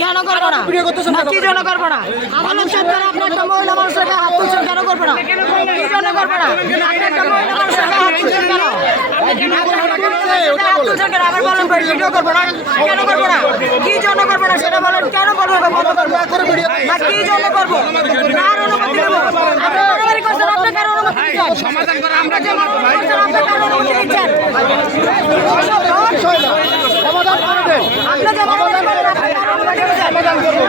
কেন করবো না কি জন্য করবো না আদালত সরকার আপনার একটা মহিলা মানুষের হাত তুলছেন কেন করবো না কি জন্য করবো না একটা মহিলা মানুষের হাত তুলছেন কেন হাত তুলছেন কেন আবার বলেন ভিডিও করবো না কেন করবো না কি জন্য করবো না সেটা বলেন কেন করবো না কি জন্য করবো কার অনুমতি দেবো আপনি বাড়াবাড়ি করছেন আপনি কার অনুমতি দিচ্ছেন সমাধান করে আমরা কেন আপনি কার অনুমতি দিচ্ছেন সমাধান করে দেন আপনি যে বাড়াবাড়ি করেন আপনি কার অনুমতি দিচ্ছেন সমাধান করব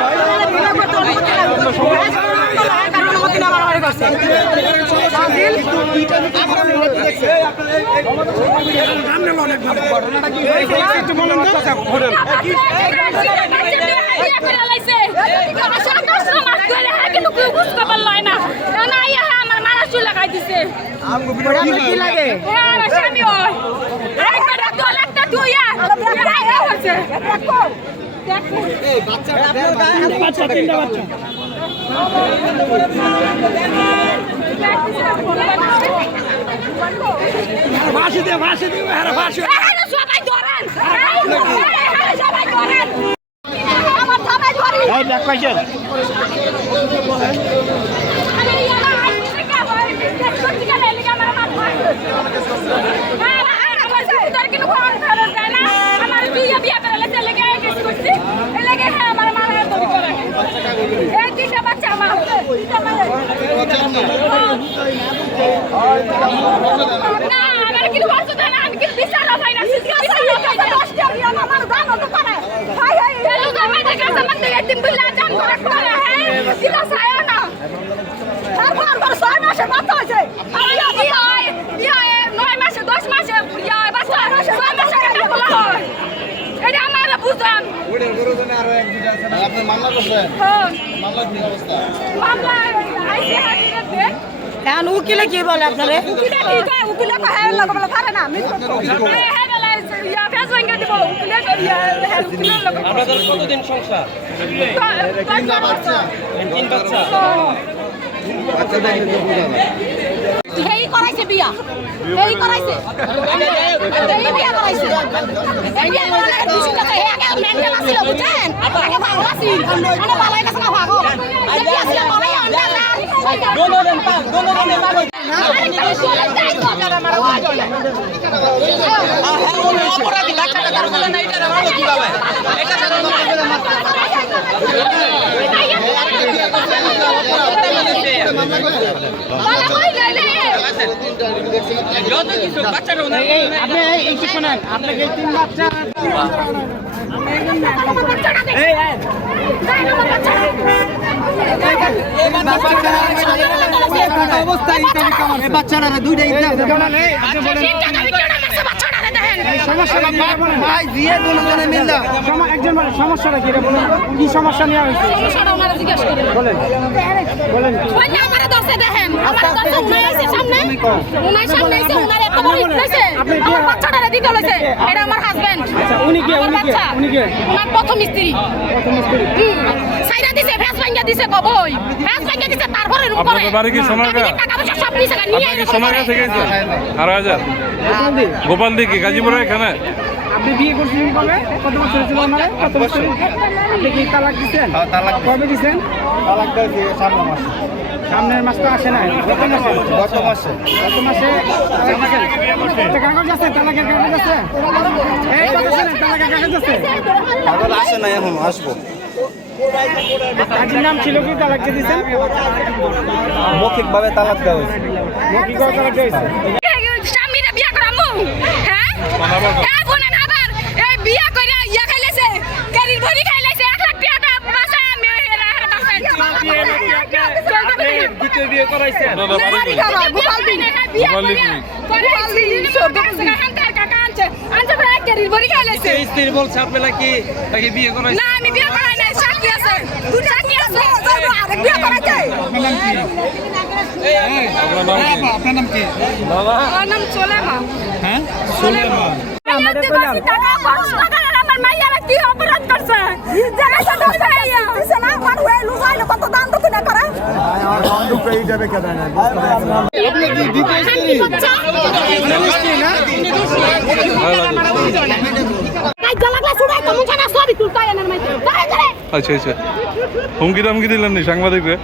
কার অনুমতি না বাড়াবাড়ি করছেন ফাজিল ঘটনাটা কি হয়েছে একটু বলুন তো উকিলে কি বলে আপনারে কতদিন সংসার এই করাইছে বিয়া এই করাইছে এই বিয়া করাইছে এই বিয়া করাইছে বিশুটা হে আগে মেন্টাল আছিল বুঝেন আগে ভালো আছিল মানে ভালো কাছে না ভাগো এই বিয়া ছিল বড় আন্ডার না দোনো দিন ভালো না টাকা মারা হয়ে যায় অপরাধী লাখ টাকা বলে না এটা ভালো কিভাবে এটা আপনাকে তিন বাচ্চা বাচ্চারা দুইটাই সমস্যাটা কি কি সমস্যা নেওয়া হয়েছে বলেন বলেন উনি কে প্রথম স্ত্রী দিছে ফেস ভাঙ্গা দিছে কবই ফেস ভাঙ্গা দিছে তারপরে আপনাদের বাড়ি কি সোনারগাঁ সব নিছে নিয়ে সোনারগাঁ থেকে গেছে 18000 গোপালদি কি গাজীপুরে এখানে আপনি বিয়ে করছিলেন কবে কত বছর ছিল আমারে কত বছর আপনি কি তালাক দিবেন তালাক কবে দিবেন তালাক দিয়েছি সামনের মাস তো আসে না গত মাসে কাগজ আছে তালাকের কাগজ আছে এই কথা শুনেন তালাকের কাগজ আছে কাগজ আসে না এখন আসবো কাজীর নাম ছিল কি তালাক দিয়েছেন মৌখিকভাবে তালাক দেওয়া হয়েছে মৌখিকভাবে তালাক দেওয়া হয়েছে স্বামীরা বিয়া করামু হ্যাঁ হ্যাঁ বলেন আবার এই বিয়া কইরা ইয়া খাইলেছে ক্যারির ভরি খাইলেছে 1 লাখ টাকা মাসে আমি হেরা পাবেন দ্বিতীয় বিয়ে করাইছেন বিয়া করাইছি হান্তার কাকা আনছে ক্যারির ভরি খাইলেছে স্ত্রী বলছে আপনারা কি তাকে বিয়ে করাইছেন না আমি বিয়া করাই নাই সাক্ষী আছে দুটো সাক্ষী আছে আরেক বিয়া করাইছে আপনার নাম কি আমার নাম সোলেমা হ্যাঁ সোলেমা আমাদের কইলাম টাকা 5 টাকা আর আমার মাইয়া কি অপরাধ করছে জায়গা সাথে ভাইয়া দিছে না মান হয়ে লুজাইলো কত দান তো না করে আর বন্ধু পেয়ে যাবে কেন না আপনি কি ডিটেইলস কাই গলাগলা ছুড়াই তো মুখে না সবই তুলতাই এনার মাইতে আচ্ছা আচ্ছা হুমকি দামকি দিলেন নি সাংবাদিকরে